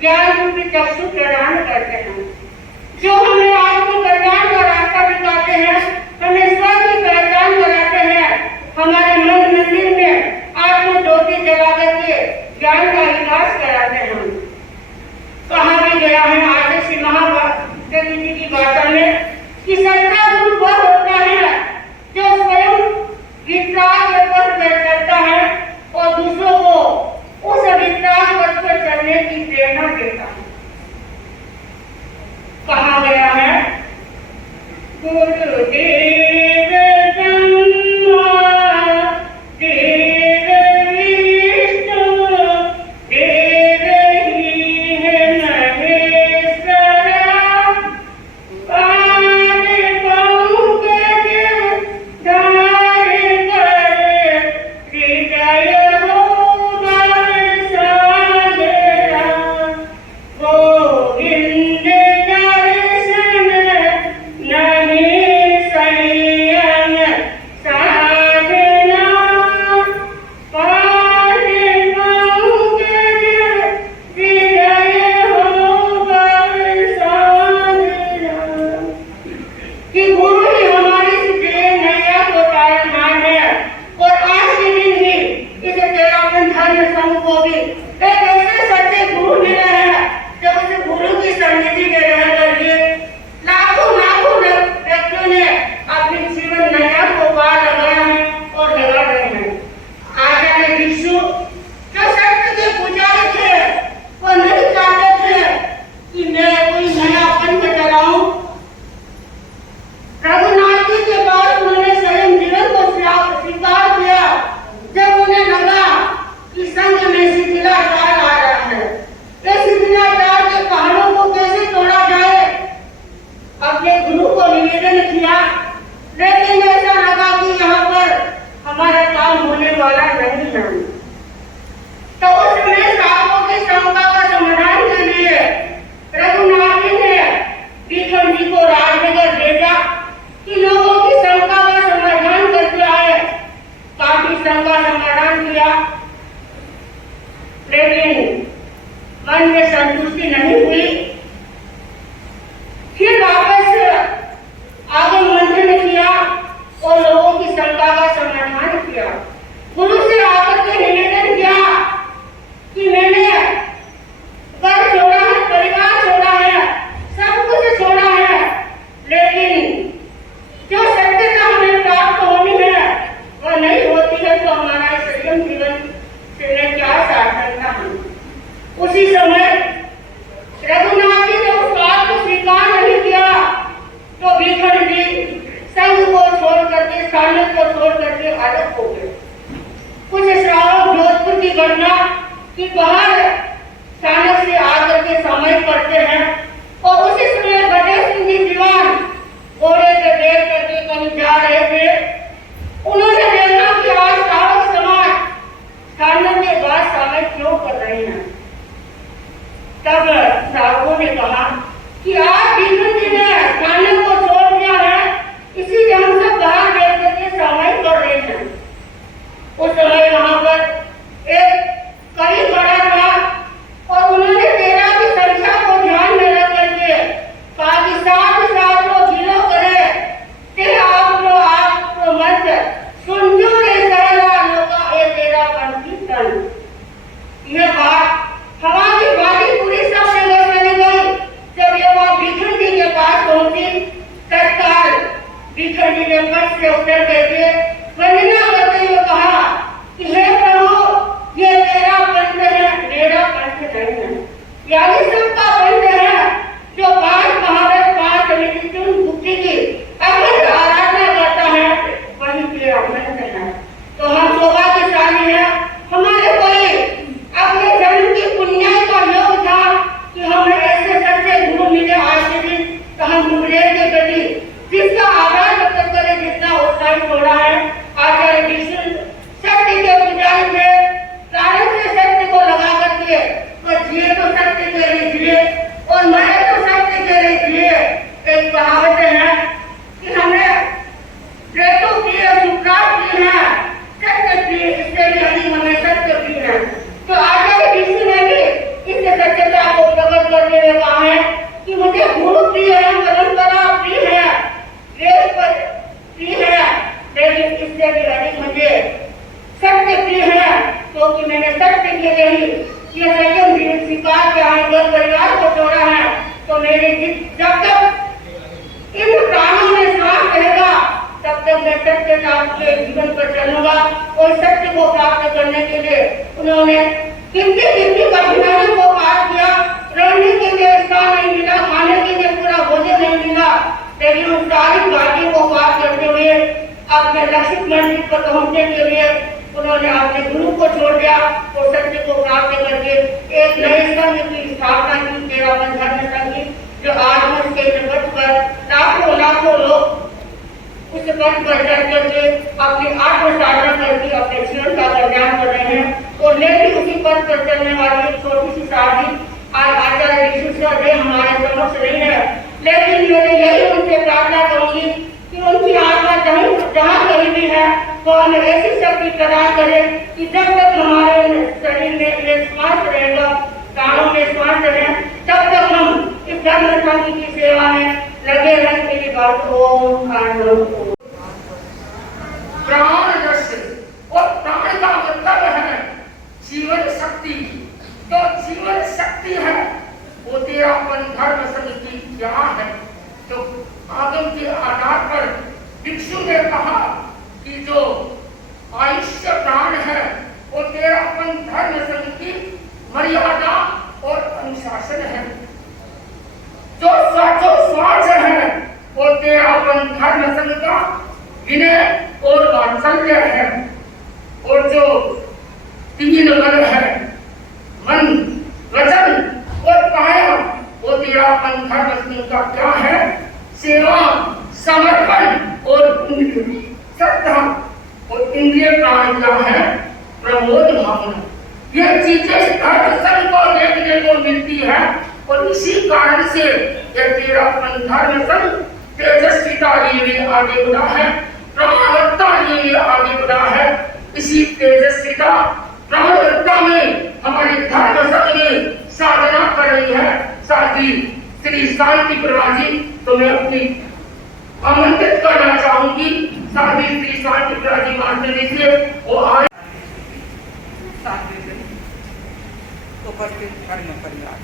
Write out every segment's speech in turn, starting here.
ज्ञान रूपी चक्षु प्रदान करते हैं, जो हमें आत्म कल्याण का रास्ता दिखाते हैं, हमें स्वर्ग की पहचान कराते हैं, हमारे मन मंदिर में आत्म ज्योति जला करके ज्ञान का विकास कराते हैं। कहा भी गया है आदि श्री महादेवी जी की वार्ता में कि सच्चा गुरु वह होता है जो स्वयं वितराग पथ पर चलता है और दूसरों को उस वितराग पथ पर चलने की प्रेरणा देता है। कहा गया है गुरुदेव ब्रह्मा देव विष्णु देव ही है महेश्वर, पाद पंकज धार कर हृदय हो सागरा, गोविंद दर्शन नहीं संयम साधना, पाद पंकज हृदय हो सागरा। कि गुरु ही हमारी नैया को तारमान है और आज के दिन ही इस तेरावन धर्म संघ को भी एक ऐसे सच्चे गुरु मिले हैं जब उस गुरु की सन्निधि में रहकर भी लाखों व्यक्तियों ने अपनी जीवन नैया को पार लगाया है और लगा रहे हैं। आचार्य भिक्षु जो सत्य के पुजारी थे वो नहीं चाहते थे कि मैं कोई नया पंथ चलाऊं। रघुनाथ जी के बाद उन्होंने स्वयं जीवन को स्वीकार किया जब उन्हें लगा कि संघ में शिथिलाचार आ रहा है। इस शिथिलाचार के पहाड़ों को कैसे तोड़ा जाए, अपने गुरु को निवेदन किया, लेकिन ऐसा लगा कि यहाँ पर हमारा काम होने वाला नहीं है। तो उस समय साधुओं की शंका का समाधान के लिए रघुनाथ जी ने विठल जी को राजनगर भेजा कि लोगों की शंका का समाधान करके आए। काफी शंका समाधान किया, लेकिन मन में संतुष्टि नहीं हुई। फिर वापस आगे मंथन किया और लोगों की शंका का समाधान किया। गुरु से आकर के निवेदन किया कि मैंने घर छोड़ा है, परिवार छोड़ा है, सब कुछ छोड़ा है, लेकिन जो सत्यता हमें प्राप्त होनी है वह नहीं होती है, तो हमारा संयम जीवन से मैं क्या सार्थकता हूँ। उसी समय रघुनाथ जी ने उस बात को स्वीकार नहीं किया तो विठल जी संघ को छोड़ करके, स्थानक को छोड़ करके अलग हो गए। कुछ श्रावक जोधपुर की घटना कि बाहर स्थानक से आकर के समय पढ़ते हैं और उसी समय गणेश सिंह जी दीवान घोड़े पे बैठ करके कहीं जा रहे थे। उन्होंने देखा कि आज श्रावक समाज स्थानक के बाद समय क्यों कर रहे हैं। तब श्रावकों ने कहा कि आज विठल जी ने स्थानक को छोड़ दिया है, इसीलिए हम सब बाहर बैठ करके समय कर रहे हैं। उस समय वहां पर एक कवि खड़ा था और उन्होंने 13 की संख्या को ध्यान में रख करके कहा कि साथ साथ वो गिलो करे ते आपको मत सुन जो रे सरला लोका ए तेरा पंथी तन। यह बात हमारी वाली पूरी सब जगह चली गई। जब ये बात विठल जी के पास पहुंची, तत्काल विठल जी ने पट से उतर करके वंदना करते हुए कहा कि हे प्रभु, ये तेरा पंथ है, मेरा पंथ नहीं है। यानी सबका पंथ है जो 5 महारत 5 समिति मुक्ति की अखंड आराधना करता है, वही तेरा पंथ है। तो हम सौभाग्यशाली हैं, हमारे कोई अपने जन्म की पुण्य का योग था कि हमें ऐसे सच्चे गुरु मिले आज के दिन। तो हम गुरुदेव के प्रति जिसका आदर व्यक्त करें, जितना उत्साह छोड़ा है। आचार्य विष्णु सत्य के पुजारी थे, प्रारंभ से सत्य को लगा करके तो जिए तो सत्य के लिए जिए और मरे तो सत्य के लिए जिए। एक कहावत है कि हमने प्लेटों की सुप्राट की है, सत्य की, इससे भी हमें सत्य की है। तो आचार्य विष्णु ने भी इस सत्यता को कि मैंने सत्य के लिए ही ये संयम स्वीकार किया है, घर परिवार को छोड़ा है, तो मेरे जब तक इन प्राणों में श्वास रहेगा तब तक मैं सत्य के जीवन पर चलूंगा। और सत्य को प्राप्त करने के लिए उन्होंने कितनी कठिनाइयों को पार किया। रहने के लिए स्थान नहीं मिला, खाने के लिए पूरा भोजन नहीं मिला, लेकिन उस सारी घाटी को पार करते हुए अपने लक्षित मंजिल पर पहुंचने के लिए उन्होंने अपने गुरु को छोड़ दिया और सत्य को प्राप्त करके एक नए संघ की स्थापना की, तेरावन धर्म संघ की, जो आज उसके पथ पर लाखों लोग उस पथ पर चल करके अपनी आत्मसाधना करके अपने जीवन का कल्याण कर रहे हैं। और मैं भी उसी पथ पर चलने वाली एक छोटी सी साथी आज आचार्य ऋषिश्वर जी हमारे समक्ष नहीं है, लेकिन मैं यही उनसे प्रार्थना करूंगी कि उनकी आत्मा जहाँ कहीं भी है तो हमें ऐसी शक्ति प्रदान करे कि जब तक हमारे शरीर में ये श्वास रहेगा, प्राणों में श्वास रहे, तब तक हम इस धर्म संघ की सेवा में लगे रहें। मेरी बात ओम प्राण रस और प्राण का मतलब है जीवन शक्ति। तो जीवन शक्ति है वो तेरावन धर्म संघ की क्या है। तो आगम के आधार पर भिक्षु ने कहा कि जो आयुष्य प्राण है वो तेरावन धर्म संघ की मर्यादा और अनुशासन है। जो स्वार्थ है वो तेरावन धर्म संघ का विनय और वात्सल्य है। और जो तीन मन है, मन, वचन और काया, वो तेरावन धर्म संघ का क्या है? सेवा, समर्पण और श्रद्धा। और इंद्रिय प्राण क्या है? प्रमोद भावना। यह चीजें धर्म संघ को देखने को मिलती है और इसी कारण से यह तेरावन धर्म संघ तेजस्विता लिए आगे बढ़ा है, प्रमाणवत्ता लिए आगे बढ़ा है। इसी तेजस्विता प्रमाणवत्ता में हमारे धर्म संघ में साधना कर रही है साथी श्री शांति प्रभा जी। तो मैं अपनी आमंत्रित करना चाहूंगी साथी श्री शांति प्रभा जी मास्टर से वो आए उपस्थित धर्म परिवार।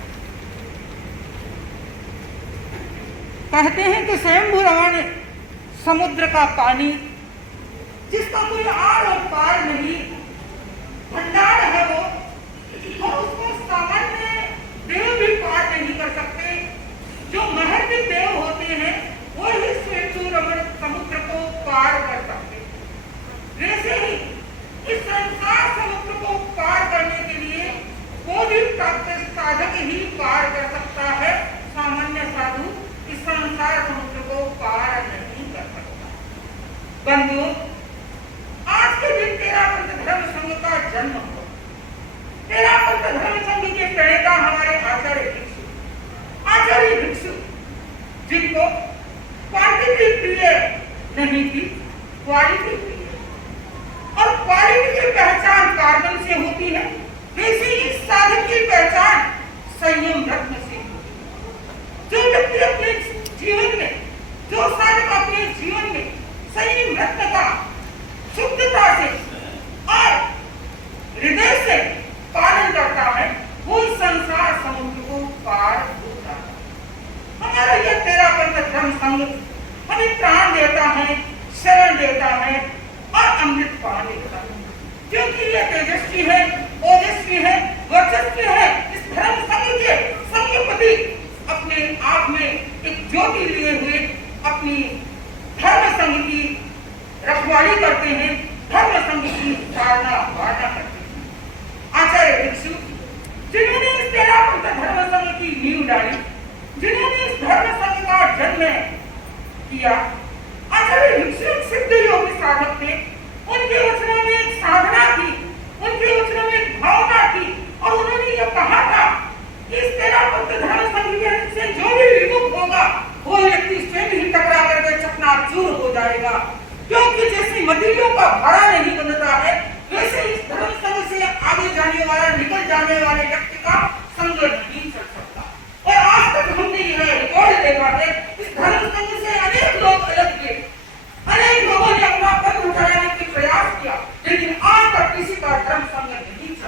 कहते हैं कि स्वयंभू रमण समुद्र का पानी जिसका कोई आर और पार नहीं, भंडार है वो, और उसको सामान्य देव भी पार नहीं कर सकते। जो महर्षि देव होते हैं वो ही स्वयंभू रमण समुद्र को पार कर सकते। वैसे ही इस संसार समुद्र को पार करने के लिए कोई साधक ही पार कर सकता है। सामान्य साधु इस संसार समुद्र को पार नहीं कर सकता। बंधुओं, आज के दिन तेरापंथ धर्म संघ का जन्म हुआ। तेरापंथ धर्म संघ के प्रणेता हमारे आचार्य भिक्षु जिनको क्वांटिटी प्रिय नहीं थी, क्वालिटी प्रिय। और क्वालिटी की पहचान कार्बन से होती है, वैसे इस साधक की पहचान संयम रत्न से होती है। जो व्यक्ति अपने जीवन में, जो साधक अपने जीवन में संयम रत्न का शुद्धता से और हृदय से पालन करता है, वो इस संसार समुद्र को पार होता है। हमारा यह तेरापंथ धर्म संघ हमें प्राण देता है, शरण देता है और अमृत पान देता है, क्योंकि यह तेजस्वी है, ओजस्वी है, वर्चस्वी है। इस धर्म संघ के संघपति अपने आप में एक ज्योति लिए हुए अपनी धर्म संघ की रखवाली करते हैं, धर्म संघ की धारणा वारणा करते हैं। आचार्य भिक्षु जिन्होंने इस तेरापंथ धर्म संघ की नींव डाली, जिन्होंने इस धर्म संघ का जन्म किया, आचार्य भिक्षु सिद्ध योगी साधक थे। उनके वचनों में एक साधना थी, उनके वचनों में एक भावना थी, और उन्होंने यह कहा था कि इस तेरापंथ धर्म संघ से जो भी विमुख होगा वो व्यक्ति स्वयं ही टकरा करके चकनाचूर हो जाएगा। क्योंकि जैसे मदियों का भाड़ा नहीं बनता है, वैसे इस धर्म संघ से आगे जाने वाला, निकल जाने वाले व्यक्ति का संग नहीं चल सकता। और आज तक हमने यह रिकॉर्ड देखा है, इस धर्म संघ से अनेक लोग अलग हुए, अनेक लोगों ने अपना पद उठाने का प्रयास किया, लेकिन आज तक किसी का धर्म संघ नहीं चला।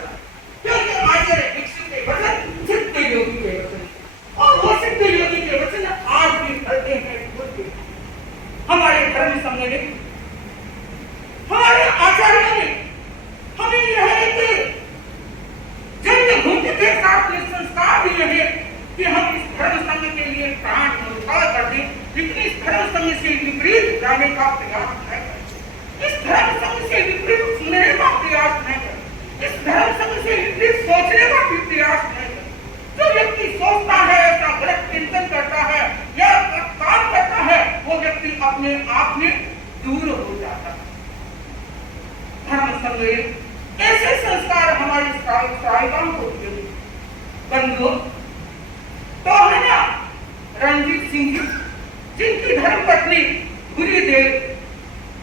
साहिबान होती है। बंधुओं, तो है ना रणजीत सिंह जी, जिनकी धर्मपत्नी भूरी देवी,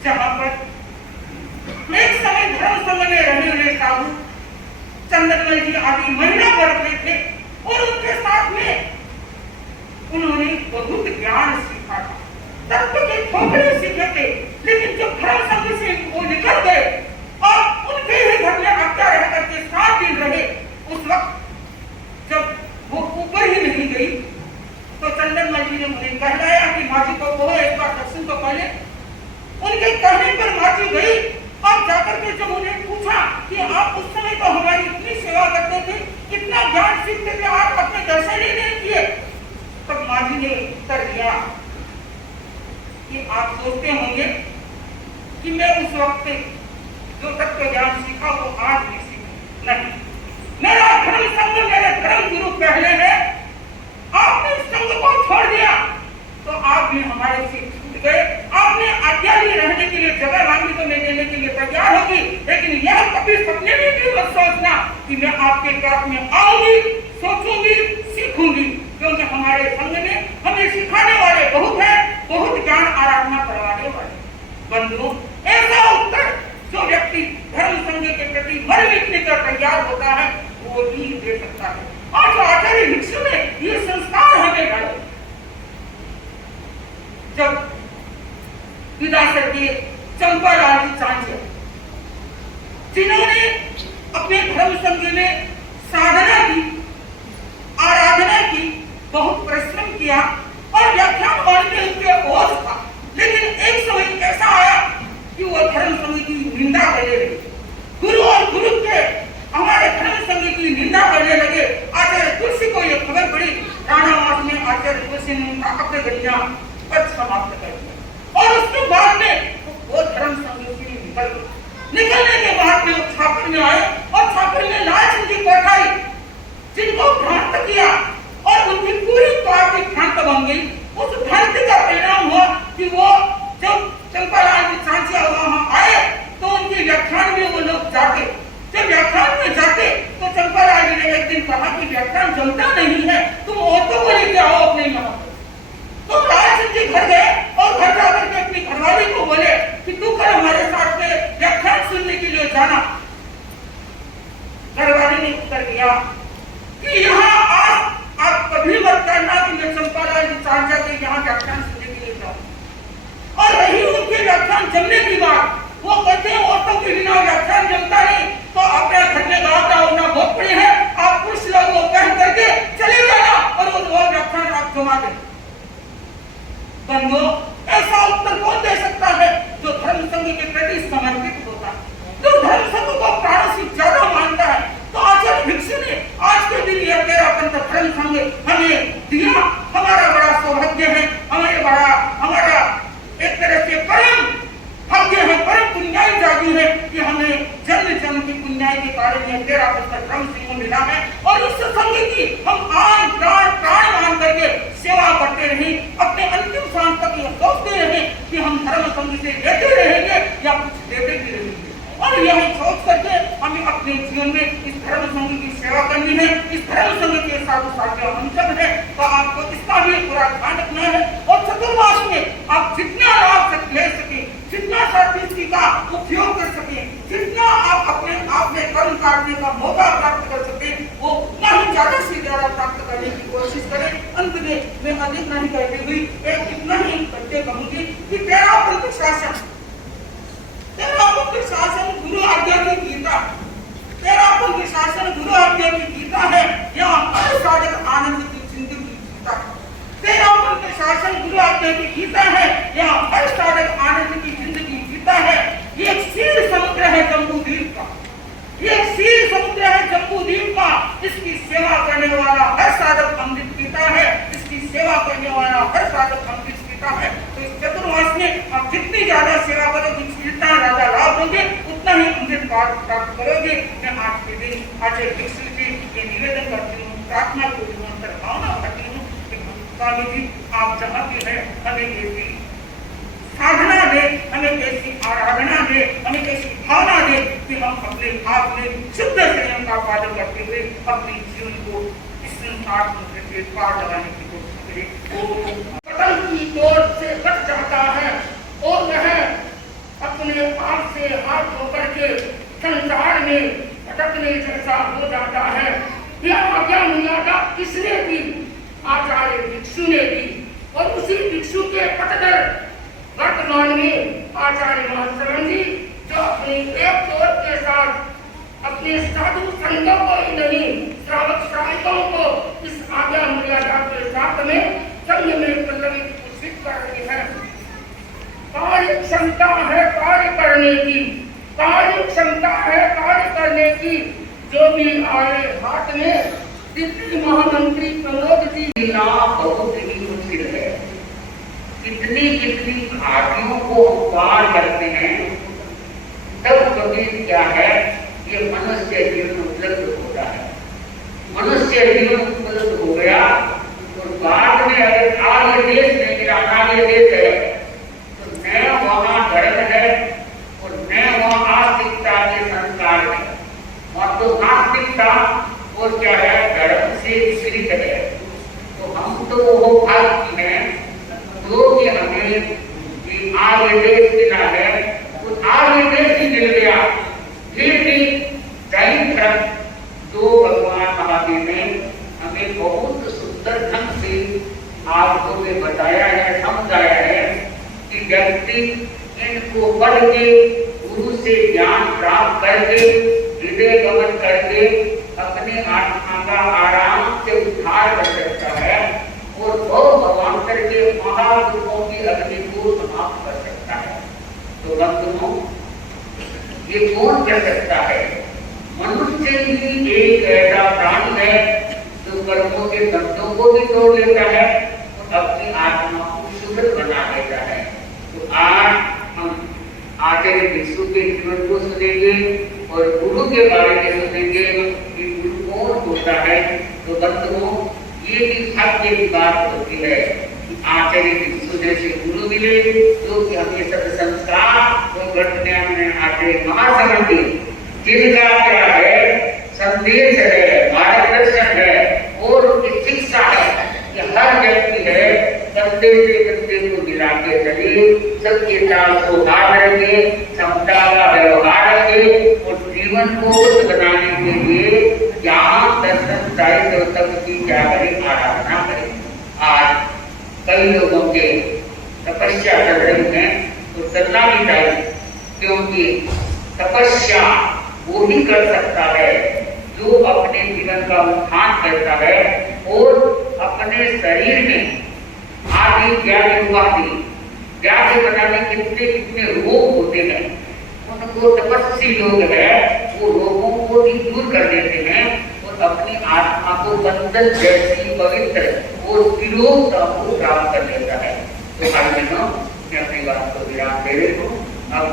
जहां पर एक समय धर्म संघ में रहे हुए साधु चंदनमल जी आदि महिला वर्ग थे और उनके साथ में उन्होंने बहुत ज्ञान सीखा था, तत्व के खोपड़े सीखे थे। लेकिन जब धर्म संघ से वो निकल गए और उनके ही घर में हत्या रह करके 7 दिन रहे, उस वक्त जब वो ऊपर ही नहीं गई तो चंदनमल जी ने उन्हें कहलाया कि माँ जी को कहो एक बार दर्शन तो पहले। उनके कहने पर माँ जी गई और जाकर के जब उन्हें पूछा कि आप उस समय तो हमारी इतनी सेवा करते थे, इतना ज्ञान सीखते थे, आप अपने दर्शन ही नहीं किए, तब माँ जी ने उत्तर दिया कि आप सोचते होंगे कि मैं उस वक्त जो तत्व ज्ञान सीखा वो आज भी सीखा नहीं। मेरा धर्म संघ मेरे धर्म गुरु पहले है, आपने इस संघ को छोड़ दिया तो आप भी हमारे से छूट गए। आपने आज्ञा ली रहने के लिए, जगह मांगी तो मैं देने के लिए तैयार होगी, लेकिन यह कभी सपने में भी मत सोचना कि मैं आपके पास में आऊंगी, सोचूंगी, सीखूंगी, क्योंकि हमारे संघ में हमें सिखाने वाले बहुत है, बहुत ज्ञान आराधना करवाने वाले। बंधुओं, ऐसा उत्तर जो व्यक्ति धर्म संघ के प्रति मर मिटने का तैयार होता है वो ही दे सकता है। और जो आचार्य भिक्षु ने ये संस्कार हमें डाले, जब विदा करके चंपालाल जी चांचर, जिन्होंने अपने धर्म संघ में साधना की, आराधना की, बहुत परिश्रम किया और व्याख्यान मानने उनके ओझ था, लेकिन एक समय ऐसा आया कि वो धर्म संघ की निंदा करने लगे। गुरु और गुरु के हमारे धर्म संघ की निंदा करने लगे। आचार्य तुलसी को यह खबर पड़ी, राणावास में आचार्य तुलसी ने उनका अपने गलियां पद समाप्त कर दिया और उसके बाद में वो धर्म संघ से निकल गए। निकलने के बाद में वो छापर में आए और छापर में लाल सिंह जी कोठारी, जिनको भ्रांत किया और उनकी पूरी पार्टी भ्रांत बन गई। उस भ्रांति का परिणाम हुआ कि वो जब चंपालाल जी चांचिया वहां आए तो उनके व्याख्यान में वो लोग जाते। जब व्याख्यान में जाते तो चंपालाल जी ने एक दिन कहा कि व्याख्यान जमता नहीं है, तुम औरतों को लेके आओ अपने यहाँ। तो लाल सिंह जी घर गए और घर जाकर के अपनी घरवाली को बोले कि तू कल हमारे साथ में व्याख्यान सुनने के लिए जाना। घरवाली ने उत्तर दिया कि यहाँ आप कभी मत करना कि मैं चंपालाल जी चांचिया के यहाँ व्याख्यान सुनने के लिए जाऊँ। और रही उनके व्याख्यान जमने की बात, वो कहते हैं औरतों के बिना व्याख्यान जमता नहीं, तो अपने घर में गाँव का होना बहुत बड़ी है, आप पुरुष लोग वो पहन करके चले जाना और वो व्याख्यान आप जमा दें। बंधुओं, ऐसा उत्तर कौन दे सकता है जो धर्म संघ के प्रति समर्पित होता है, जो धर्म संघ को प्राण से ज्यादा मानता है। तो आचार्य भिक्षु ने आज के दिन यह तेरा पंथ धर्म संघ हमें दिया, हमारा बड़ा सौभाग्य है, हमारा एक तरह से परम भाग्य है, परम पुण्याई जागी है कि हमें जन्म जन्म की पुण्याई के कारण यह तेरा पंथ धर्म सिंह मिला है। और इस संघ की हम आन प्राण मान करके सेवा करते रहे, अपने अंतिम सांस तक यह सोचते रहे कि हम धर्म संघ से लेते रहेंगे या कुछ देते भी रहेंगे। और यह सोच करके हमें अपने जीवन में इस धर्म संघ की सेवा करनी है, इस धर्म संघ के साधु साध्य हम सब है, तो आपको इसका भी पूरा ध्यान रखना है। और चतुर्मास में आप जितना लाभ ले सके, जितना सार्थी का उपयोग कर सके, जितना आप अपने आप में कर्म काटने का मौका प्राप्त कर सके, वो उतना ही ज्यादा से ज्यादा प्राप्त करने की कोशिश करें। अंत में मैं अधिक नहीं कहती हुई एक इतना ही बच्चे कहूंगी कि तेरा पंथ शासन, तेरा पंथ शासन गुरु आज्ञा की गीता, तेरा पंथ शासन गुरु आज्ञा की गीता है, यहाँ हर साधक आनंद की जिंदगी जीता। तेरा पंथ शासन गुरु आज्ञा की गीता है, यहाँ हर साधक आनंद की जिंदगी जीता है। ये एक क्षीर समुद्र है जम्बूद्वीप का, ये क्षीर समुद्र है जम्बूद्वीप का। इसकी सेवा करने वाला हर साधक अमृत पीता है, इसकी सेवा करने वाला हर साधक अमृत पीता है। तो इस चतुर्मास में आप जितनी ज्यादा सेवा करोगे, जितना ज्यादा लाभ होगे, उतना ही अमृत प्राप्त करोगे। मैं आज के दिन आचार्य भिक्षु जी ये निवेदन करती हूँ, प्रार्थना को भावना करती हूँ कि स्वामी जी आप जहाँ भी हैं हमें ये साधना दे, हमें कैसी आराधना दे, हमें कैसी भावना दे कि हम अपने आप में शुद्ध संयम का पालन करते हुए अपने जीवन को इस संसार से पार लगाने की कोशिश करें। पतन की दौड़ से बच जाता है और वह अपने आप से हाथ धोकर के संसार में भटकने जैसा हो जाता है। यह आज्ञा मर्यादा किसने दी? आचार्य भिक्षु ने दी। और उसी भिक्षु के पटदर वर्तमान में आचार्य महाशरण जी, जो अपनी एक दौड़ के साथ अपने साधु संतों को ही नहीं, श्रावक श्राविकों को इस आज्ञा मर्यादा के साथ में संघ में पल्लवित घोषित कर रही है। कार्य क्षमता है कार्य करने की, कार्य क्षमता है कार्य करने की। जो भी आए हाथ में दिल्ली महामंत्री प्रमोद जी बहुत ही मुश्किल है। कितनी कितनी घाटियों को पार करते हैं, तब कभी क्या है ये मनुष्य जीवन उपलब्ध होता है। मनुष्य जीवन उपलब्ध हो गया और बाद में अगर आर्य देश नहीं मेरा आर्य देश है तो न वहाँ धर्म है और न वहाँ आस्तिकता के संस्कार है। और तो नास्तिकता और क्या है धर्म से विचलित है। तो हम तो वो भाग हैं जो कि हमें आर्य देश मिला है, उस आर्य देश ही मिल गया। फिर भी दैनिक धर्म जो भगवान महावीर ने हमें बहुत सुंदर ढंग से आपको में बताया है, समझाया है कि व्यक्ति इनको पढ़ के गुरु से ज्ञान प्राप्त करके हृदय गमन करके अपने आत्मा का आराम से उद्धार कर सकता है और वो भगवान के महादुखों की अग्नि को समाप्त कर सकता है। तो बंधुओं, ये कौन कर सकता है? मनुष्य ही एक ऐसा प्राणी है जो कर्मों के बंधों को भी तोड़ लेता है और अपनी आत्मा को शुद्ध बना लेता है। तो आज हम आचार्य भिक्षु के जीवन को सुनेंगे और गुरु के बारे में सुनेंगे कि गुरु कौन होता है। तो बंधुओं, ये भी भाग्य की बात होती है कि आचार्य भिक्षु जैसे गुरु मिले जो कि हमें सब संस्कार और वर्तमान में आचार्य महाशरण जी जिनका क्या है संदेश है, मार्गदर्शन है और उनकी शिक्षा है कि हर व्यक्ति है कंधे से कंधे को मिला के चलिए, सबके साथ सौहार्द रखे, क्षमता का व्यवहार रखे और जीवन को उच्च बनाने के लिए ज्ञान दर्शन साहित्य और तत्व की क्या करें, आराधना करें। आज कई लोगों के तपस्या कर रहे हैं तो करना भी चाहिए, क्योंकि तपस्या वो ही कर सकता है जो अपने जीवन का उत्थान करता है और अपने शरीर में आदि व्याधि व्याधि बनाने कितने कितने रोग होते हैं, उनको तपस्वी लोग हैं वो रोगों को भी दूर कर देते हैं और अपनी आत्मा को बंधन जैसी पवित्र और विरोधता को प्राप्त कर लेता है। तो भाई बहनों, मैं अपनी बात को विराम दे रही हूँ। अब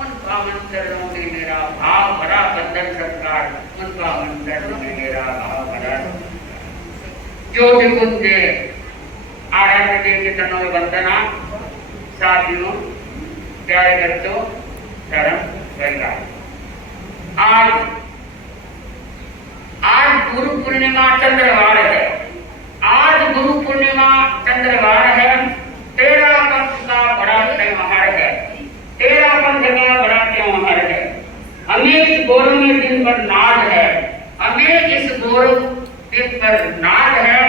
उनका मंत्रों में मेरा भाव भरा बंधन सरकार, उनका मंत्रों में मेरा भाव भरा ज्योति कुंज आराध्य देव के तनों में वंदना। साथियों, प्यारे बच्चों, धर्म परिवार, आज गुरु पूर्णिमा चंद्रवार है। आज गुरु पूर्णिमा चंद्रवार है। तेरा पंथ का बड़ा त्योहार है। तेरा पंथ का बड़ा त्योहार है। हमें इस गौरव में दिन पर नाज है। हमें इस गौरव दिन पर नाज है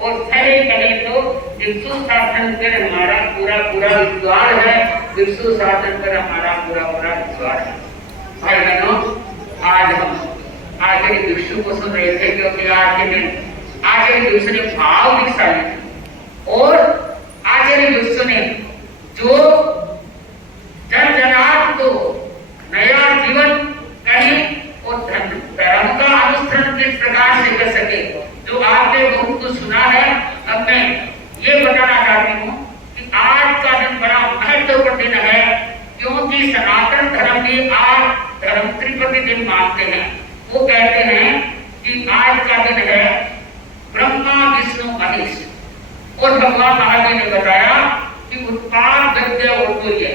और सही करें तो भिक्षु शासन पर हमारा पूरा विश्वास है। भिक्षु शासन पर हमारा पूरा विश्वास है। भाई बहनों, आज हम आचार्य भिक्षु को सुन रहे थे, क्योंकि आज के दिन आचार्य भिक्षु ने भाव दिखाए और आचार्य भिक्षु ने जो जन जनार्दन को नया जीवन कहें और धर्म का अनुसरण किस प्रकार से कर सके, जो आपने बहुत कुछ सुना है। अब मैं ये बताना चाहती हूँ कि आज का दिन बड़ा महत्वपूर्ण दिन है, क्योंकि सनातन धर्म में आज धर्म त्रिपति दिन मानते हैं। वो कहते हैं कि आज का दिन है ब्रह्मा विष्णु महेश और भगवान महादेव ने बताया कि उत्पाद द्रव्य उत्पत्ति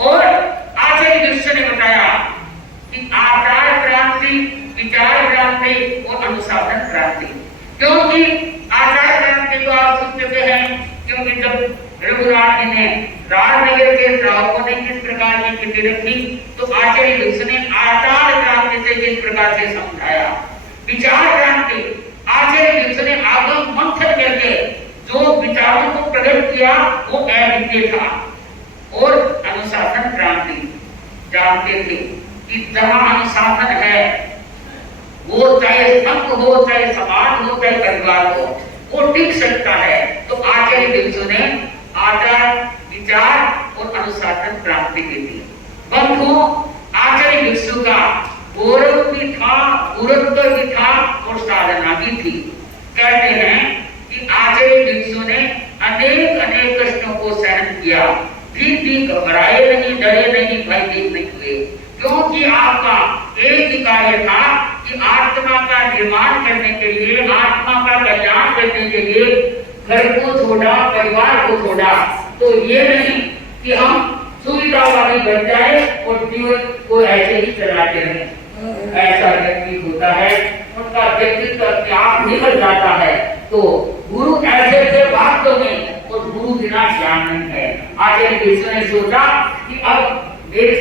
और आचार्य विश्व ने बताया कि आचार क्रांति, विचार क्रांति और अनुशासन क्रांति। क्योंकि आचार क्रांति को आप सुन चुके हैं, क्योंकि जब रघुनाथ जी ने राजनगर के श्रावकों ने किस प्रकार की स्थिति रखी, तो आचार्य विश्व ने आचार क्रांति से किस प्रकार से समझाया। विचार क्रांति, आचार्य विश्व ने आगम मंथन करके जो विचारों को प्रकट किया वो अद्वितीय था। और अनुशासन क्रांति, जानते थे कि जहां अनुशासन है, वो चाहे संघ हो, चाहे समाज हो, चाहे परिवार हो, वो टिक सकता है। तो आचार्य विश्व ने आचार, विचार और अनुशासन क्रांति के दी। बंधु, आचार्य विश्व का गौरव भी था, गुरुत्व भी था और साधना भी थी। कहते हैं कि आचार्य विश्व ने अनेक अनेक कष्टों को सहन किया, फिर भी घबराए नहीं, डरे नहीं, भयभीत नहीं हुए, क्योंकि आपका एक ही कार्य था कि आत्मा का निर्माण करने के लिए, आत्मा का कल्याण करने के लिए घर को छोड़ा, परिवार को छोड़ा। तो ये नहीं कि हम सुविधा वाली बन जाए और जीवन को ऐसे ही चलाते रहें। ऐसा व्यक्ति होता है, उनका व्यक्तित्व त्याग निकल जाता है। तो गुरु ऐसे थे वास्तव में, और गुरु बिना ज्ञान नहीं है। आचार्य विश्व ने सोचा कि अब मेरे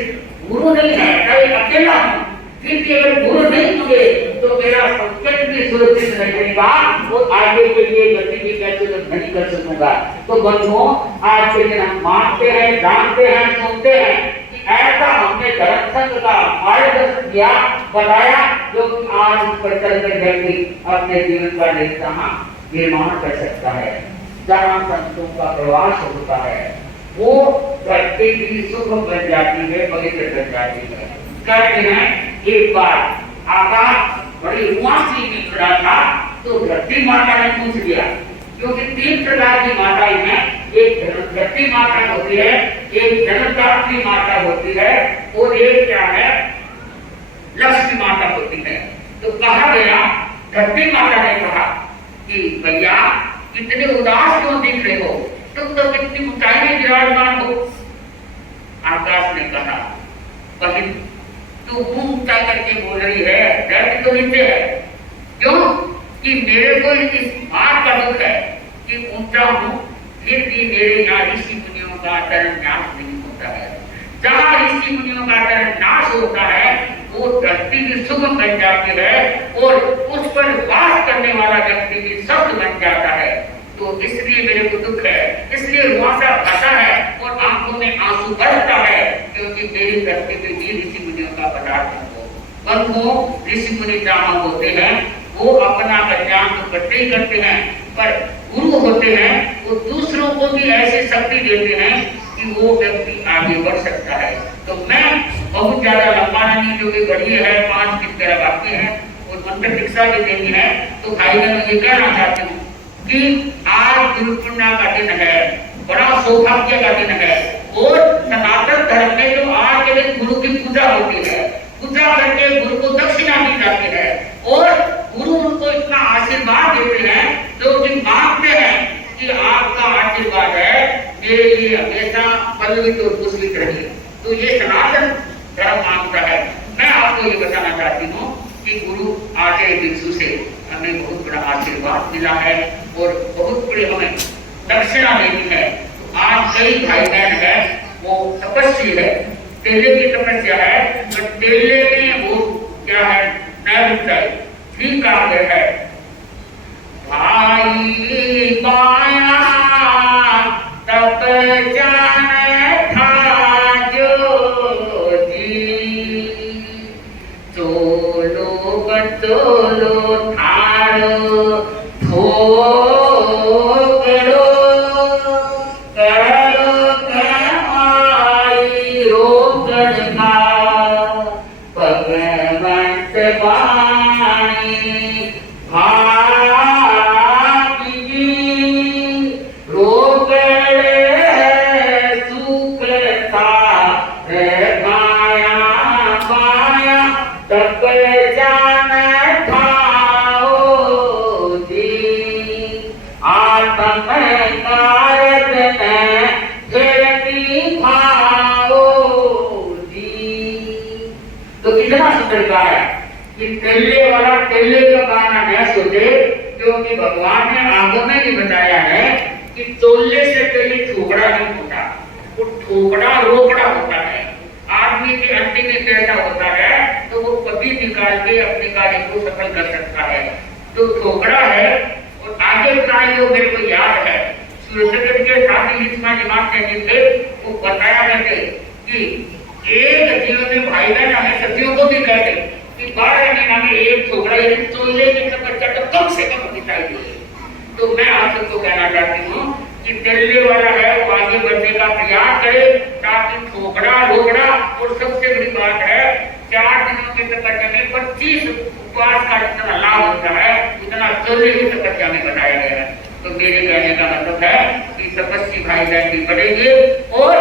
गुरु नहीं है, मैं अकेला हूँ, फिर भी अगर गुरु नहीं हुए तो मेरा संकट भी सुरक्षित नहीं रहेगा और आगे के लिए गति भी कैसे नहीं कर सकूंगा। तो बंधुओं, आज के दिन हम मानते हैं, जानते हैं, सुनते हैं कि ऐसा हमने धर्म संघ का मार्गदर्शन किया, बताया, जो आज पर चलते व्यक्ति अपने जीवन का निर्माण कर सकता है। जहाँ संतों का प्रवास होता है, वो धरती भी सुख बन जाती है, पवित्र बन जाती है। कहते हैं एक बार आकाश बड़ी उमासी में खड़ा था, तो धरती माता ने पूछ लिया, क्योंकि 3 प्रकार की माताएं हैं, एक धरती माता होती है, एक जन्मदात्री माता होती है, और एक क्या है, लक्ष्मी माता होती है। तो कहा गया, धरती माता ने कहा कि भैया इतने उदास क्यों दिख रहे हो, तुम तो कितनी ऊंचाई में विराजमान हो। आकाश ने कहा, बहन तू मुंह ऊंचा करके बोल रही है, डर तो नीचे है। क्यों? कि मेरे को इस बात का दुख है कि ऊंचा हूं, फिर भी मेरे यहाँ ऋषि मुनियों का धर्म नाश नहीं होता है। जहाँ ऋषि मुनियों का धर्म नाश होता है, वो धरती भी सुगम बन जाती है और उस पर वास करने वाला व्यक्ति भी शब्द बन जाता है। तो इसलिए मेरे को दुख है, इसलिए रुआसा आता है और आंखों में आंसू बरसता है, क्योंकि मेरी धरती पे भी ऋषि मुनियों का पदार्थ हो। बंधुओं, ऋषि मुनि जहाँ होते हैं, वो अपना कल्याण तो करते ही करते हैं, पर गुरु होते हैं, वो दूसरों को भी ऐसी शक्ति देते हैं कि वो व्यक्ति आगे बढ़ सकता है। तो मैं बहुत ज्यादा लंबा नहीं, क्योंकि घड़ी है 5 दिन तेरा बाकी है और मंत्र शिक्षा भी देनी है। तो भाई मैं ये कहना चाहती हूँ कि आज गुरु पूर्णिमा का दिन है, बड़ा सौभाग्य का दिन है, और सनातन धर्म में जो आज के दिन गुरु की पूजा होती है, पूजा करके गुरु को दक्षिणा दी जाती है और गुरु उनको इतना आशीर्वाद देते हैं, जो कि मांगते हैं कि आपका आशीर्वाद है मेरे लिए हमेशा पल्लवित और पुष्पित रहे। तो ये सनातन धर्म मांगता है। मैं आपको ये बताना चाहती हूँ कि गुरु आचार्य भिक्षु से हमें बहुत बड़ा आशीर्वाद मिला है और बहुत बड़ी हमें दक्षिणा देनी है। तो आज कई भाई बहन है, वो तपस्वी है, तेले की तपस्या है, तो तेले में वो क्या है, नैवित्य ठीक आगे है, भाई माया तप जान था जो जी, चोलो बचोलो थारो थोकड़ो करो कमाई रोकड़ का भगवंत बाणी होते, क्योंकि भगवान ने आगों में भी बताया है कि तोलने से पहले ठोकरा नहीं होता, वो ठोकरा रोकड़ा होता है। आदमी की हड्डी में कैसा होता है तो वो कभी निकाल के अपने कार्य को सफल कर सकता है। तो ठोकरा है और आगे बताए वो मेरे को याद है सूर्यसंकट के साथ ही इसमें दिमाग कहते थे, वो बताया करते कि एक जीवन में भाई बहन हमें सतियों को भी कहते कि 12 महीना में एक ठोकरा यदि तोलने की तपस्या तो कम से कम होनी चाहिए। तो मैं आप सबको कहना चाहती हूँ कि तैरने वाला है वो आगे बढ़ने का प्रयास करे, ताकि ठोकरा रोकड़ा। और सबसे बड़ी बात है 4 दिनों की तपस्या में 25 उपवास का जितना लाभ होता है उतना तैरने की तपस्या में बताया गया है। तो मेरे कहने का मतलब है कि तपस्वी भाई बहन भी बढ़ेंगे और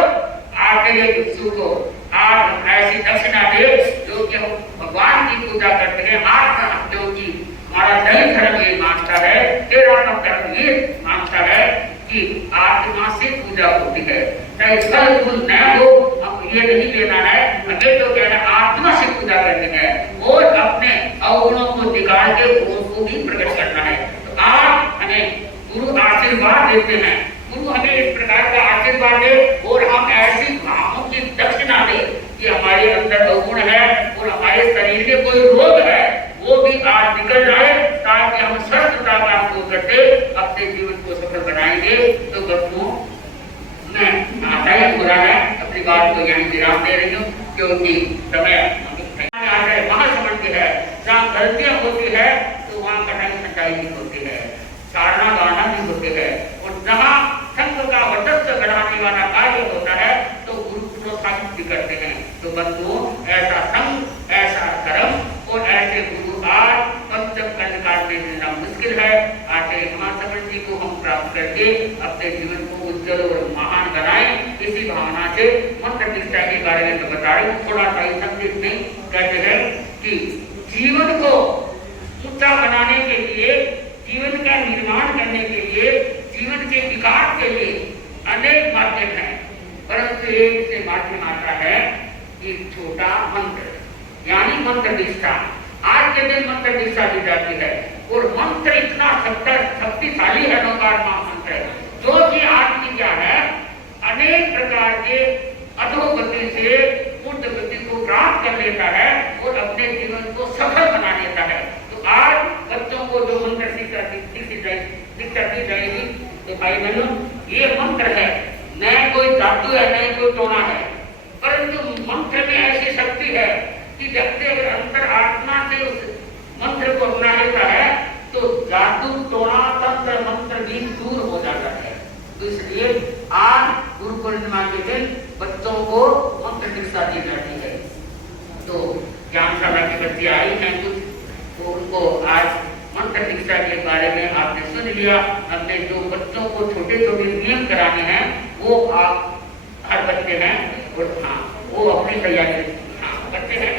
आगे भिक्षु को आप ऐसी दक्षिणा दे जो कि हम भगवान की पूजा करते हैं। आप जो कि हमारा नई धर्म ये मानता है, तेरा धर्म ये मानता है कि आत्मा से पूजा होती है, चाहे फल फूल न हो, हम ये नहीं लेना है, हमें तो कहना आत्मा से पूजा करनी है और अपने अवगुणों को निकाल के गुणों को भी प्रकट करना है। तो आप हमें गुरु आशीर्वाद देते हैं, गुरु हमें इस प्रकार का आशीर्वाद दे और हम ऐसी भावों की दक्षिणा दे कि हमारे अंदर अवगुण है और हमारे शरीर में कोई रोग है वो भी आज निकल जाए, ताकि हम स्वस्थता का अनुभव करते अपने जीवन को सफल बनाएंगे। तो बच्चों मैं आशा ही हो रहा है अपनी बात को यहीं विराम दे रही हूँ, क्योंकि समय वहाँ समझते है जहाँ गलतियाँ होती है तो वहाँ कठिन सच्चाई भी होती है, सारना गाना भी होते हैं, और जहाँ संघ का वर्चस्व बढ़ाने वाला कार्य होता है तो गुरु प्रोत्साहित भी करते हैं। तो बंधुओं ऐसा संघ, ऐसा धर्म और ऐसे गुरु आज पंचम कन्यकाल में मिलना मुश्किल है। आचार्य महासमण जी को हम प्राप्त करके अपने जीवन को उज्जवल और महान बनाएं। इसी भावना से मंत्र निष्ठा के बारे में तो बता रहे हूँ, थोड़ा सा ही संदेश में कहते हैं कि जीवन को ऊंचा बनाने के लिए, जीवन का निर्माण करने के लिए, जीवन के विकास के लिए अनेक माध्यम हैं, परंतु एक से माध्यम आता है एक छोटा मंत्र, यानी मंत्र निष्ठा। आज के दिन मंत्र निष्ठा दी जाती है और मंत्र इतना शक्तिशाली है, नौकार महामंत्र, जो कि आदमी क्या है अनेक प्रकार के अधोगति से ऊर्ध्वगति को प्राप्त कर लेता है और अपने जीवन को सफल बना लेता है। तो आज बच्चों को जो मंत्र शिक्षा दी जाएगी तो भाई बहनों ये मंत्र है, न कोई धातु है न कोई टोना है, परंतु मंत्र में ऐसी शक्ति है कि व्यक्ति अगर अंतर आत्मा से उस मंत्र को अपना लेता है तो जादू टोना तंत्र मंत्र भी दूर हो जाता है। तो इसलिए आज गुरु पूर्णिमा के दिन बच्चों को मंत्र शिक्षा दी जाती है। तो ज्ञानशाला के बच्चे आई हैं कुछ, तो उनको आज मंत्र शिक्षा के बारे में आपने सुन लिया। अपने जो बच्चों को छोटे छोटे नियम कराने हैं वो आप हर बच्चे हैं और हाँ वो अपनी तैयारी करते हैं।